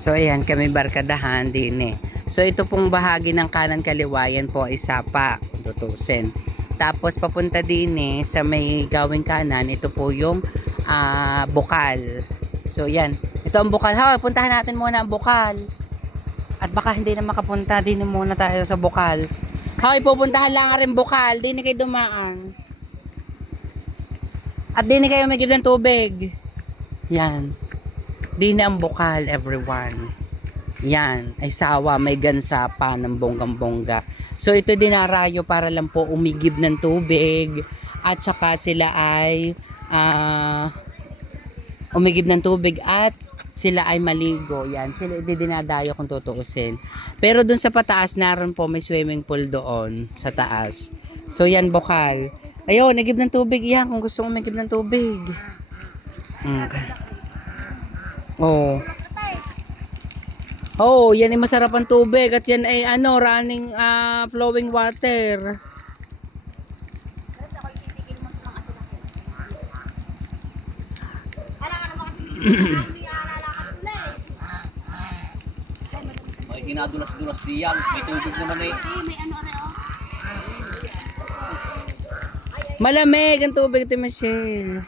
So ayan, kami barkadahan din eh. So ito pong bahagi ng kanan kaliwayan po ay sapa, tutusin. Tapos papunta din eh sa may gawing kanan, ito po yung ah, bukal. So yan, ito ang bukal. Ha, puntahan natin muna ang bukal. At baka hindi na makapunta, din muna tayo sa bukal. Hoy, pupuntahan lang rin bukal, di na kayo dumaan. At di na kayo may ng tubig. Yan. Di na ang bukal, everyone. Yan, ay sawa, may gansa pa ng bonggang-bongga. So ito dinarayo para lang po umigib ng tubig at saka sila ay ah, umigib ng tubig at sila ay maligo. Yan, sila dinadayo kung tutuusin. Pero dun sa pataas, naroon po may swimming pool doon sa taas. So yan, bukal. Ayun, nagib ng tubig yan kung gusto mong umigib ng tubig. Mm. Oh. Oh, yan ay masarap ang tubig at yan ay ano, running ah, flowing water. May ginadulas-dulas diyan. May tubig naman eh. Malamig ang tubig, Ate Michelle.